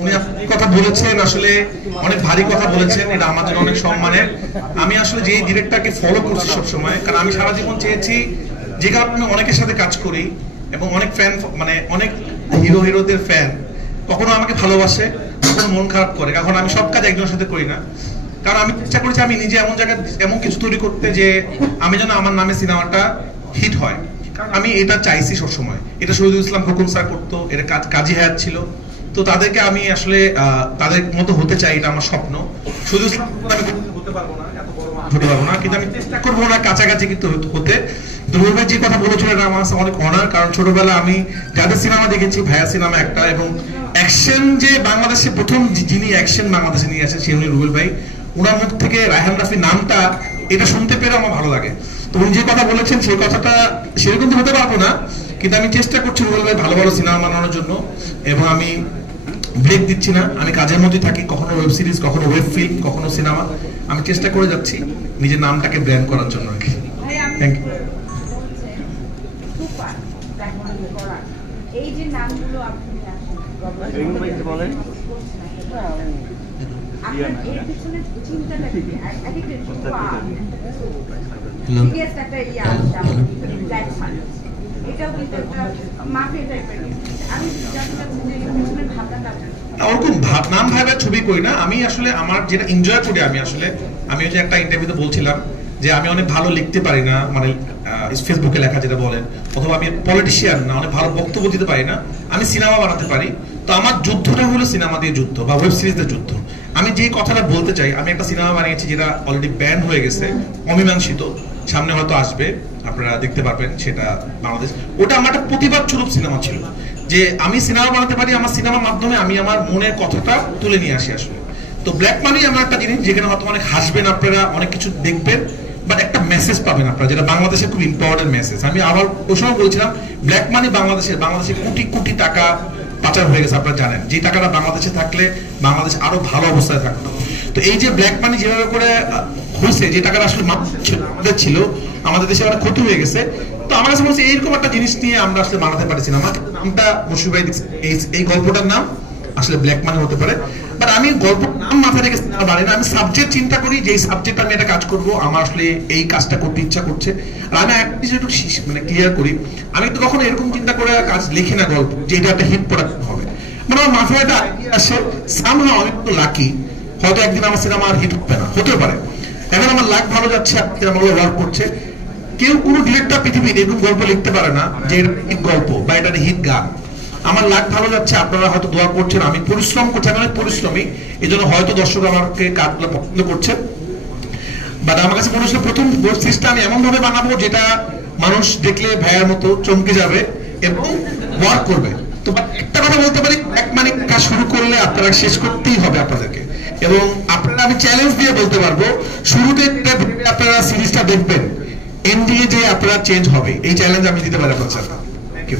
উনি কথা বলেছেন, আসলে অনেক ভারী কথা বলেছেন, এটা আমার জন্য অনেক সম্মানের। আমি আসলে যে ডিরেক্টরকে ফলো করছি সবসময়, কারণ আমি সারা জীবন চেয়েছি, যে কারণে অনেকের সাথে কাজ করি এবং অনেক ফ্যান, মানে অনেক হিরোদের ফ্যান কখনো আমাকে ভালোবাসে, কখনো মন খারাপ করে, কারণ আমি সব কাজ একজনের সাথে করি না। কারণ আমি চেষ্টা করেছি আমি নিজে এমন জায়গায় এমন কিছু তৈরি করতে যে আমি যেন আমার নামে সিনেমাটা হিট হয়, কারণ আমি এটা চাইছি সবসময়। এটা শহীদুল ইসলাম খোকন স্যার করতো, এটা কাজী হায়াত ছিল, তো তাদেরকে আমি আসলে তাদের মতো হতে চাই, এটা আমার স্বপ্ন। শহীদুল ইসলাম আমি হতে পারবো না, এত বড় হতে পারবো না, কিন্তু আমি চেষ্টা করবো না কাছাকাছি কিন্তু হতে। রুবেল ভাই যে কথা বলেছিল এটা আমার অনেক অনার, কারণ ছোটবেলা আমি যাদের সিনেমা দেখেছি, ভাইয়া সিনেমা একটা, এবং অ্যাকশন যে বাংলাদেশে প্রথম যিনি অ্যাকশন বাংলাদেশে নিয়ে আসেন সে উনি রুবেল ভাই। ওনার মুখ থেকে রায়হান রাফি নামটা এটা শুনতে পেরে আমার ভালো লাগে। তো উনি যে কথা বলেছেন সেই কথাটা সেরকম তো হতে পারবো না, কিন্তু আমি চেষ্টা করছি রুবেল ভাই ভালো ভালো সিনেমা বানানোর জন্য, এবং আমি ব্রেক দিচ্ছি না, আমি কাজের মধ্যে থাকি, কখনো ওয়েব সিরিজ, কখনো ওয়েব ফিল্ম, কখনো সিনেমা। আমি চেষ্টা করে যাচ্ছি নিজের নামটাকে ব্র্যান্ড করার জন্য আর কি। Thank you. এই যে নামগুলো আপনি বলেন, আপনার এর পিছনে চিন্তাটা কি? একটা ইয়া এটাও কিন্তু একটা মাফিয়া টাইপের। আমি ভাবনা ওরকম নাম ভাবে ছবি করি না আমি, আসলে আমার যেটা এনজয় করি আমি আসলে, আমি ওই যে একটা ইন্টারভিউতে বলছিলাম যে আমি অনেক ভালো লিখতে পারি না, মানে ফেসবুকে লেখা যেটা বলেন, অথবা আমি পলিটিশিয়ান না, অনেক ভালো বক্তব্য দিতে পারি না, আমি সিনেমা বানাতে পারি। তো আমার যুদ্ধটা হলো সিনেমা দিয়ে যুদ্ধ বা ওয়েব সিরিজের যুদ্ধ। আমি যে কথাটা বলতে চাই, আমি একটা সিনেমা বানিয়েছি যেটা অলরেডি ব্যান হয়ে গেছে, অমীমাংসিত, সামনে হয়তো আসবে, আপনারা দেখতে পারবেন সেটা বাংলাদেশ। ওটা আমার একটা প্রতিবাদ স্বরূপ সিনেমা ছিল, যে আমি সিনেমা বানাতে পারি, আমার সিনেমার মাধ্যমে আমি আমার মনের কথাটা তুলে নিয়ে আসি আসলে। তো ব্ল্যাক মানি আমার একটা জিনিস যেখানে হয়তো অনেক হাসবেন আপনারা, অনেক কিছু দেখবেন, বাট একটা মেসেজ পাবেন আপনারা, যেটা বাংলাদেশের খুব ইম্পর্টেন্ট মেসেজ। আমি আবার ওই সময় বলছিলাম ব্ল্যাক মানি বাংলাদেশে কোটি কোটি টাকা পাচার হয়ে গেছে, আপনারা জানেন, যে টাকাটা বাংলাদেশে থাকলে বাংলাদেশ আরো ভালো অবস্থায় থাকতো। তো এই যে ব্ল্যাক মানি যেভাবে করে হয়েছে, যে টাকাটা আসলে আমাদের ছিল, আমাদের দেশে অনেক ক্ষতি হয়ে গেছে। তো আমার কাছে বলছে এইরকম একটা জিনিস নিয়ে আমরা আসলে বানাতে পারছি না। আমার নামটা মুশফিক ভাই দিচ্ছে, এই গল্পটার নাম আসলে ব্ল্যাক মানি হতে পারে, বাট আমি গল্প নাম মাথায় রেখে সিনেমা বানাই না, আমি সাবজেক্ট চিন্তা করি যে এই সাবজেক্ট আমি একটা কাজ করবো, আমার আসলে এই কাজটা করতে ইচ্ছা করছে। আর আমি একটা কিছু একটু মানে ক্লিয়ার করি, আমি তো কখনো এরকম চিন্তা করে কাজ লিখি না গল্প যে এটা একটা হিট প্রোডাক্ট হবে, মানে আমার মাথায় একটা আইডিয়া আসে, সামহাও আমি তো লাকি, হয়তো একদিন আমার সিনেমা আর হিট হবে না, হতে পারে। এখন আমার লাক ভালো যাচ্ছে, আমার ওয়ার্ক করছে। কেউ কোনো ডিরেক্টর পৃথিবীর এরকম গল্প লিখতে পারে না যে এটা হিট গল্প বা এটা হিট গান। আমার লাক ভালো যাচ্ছে, আপনারা হয়তো দোয়া করছেন, আমি পরিশ্রম করছি, আমি অনেক পরিশ্রমী, এই জন্য হয়তো দর্শক আমাকে কাজগুলো পছন্দ করছে। বাট আমার কাছে মনে হচ্ছে প্রথম ওয়েব সিরিজটা আমি এমন ভাবে বানাবো যেটা মানুষ দেখলে ভাইয়ের মতো চমকে যাবে এবং ওয়ার্ক করবে। তো একটা কথা বলতে পারি, ব্ল্যাক মানি কাজ শুরু করলে আপনারা শেষ করতেই হবে আপনাদেরকে, এবং আপনারা আমি চ্যালেঞ্জ দিয়ে বলতে পারবো শুরুতে আপনারা সিরিজটা দেখবেন, এন্ডিংয়ে যে আপনারা চেঞ্জ হবে, এই চ্যালেঞ্জ আমি দিতে পারি আপনার সাথে। Thank you.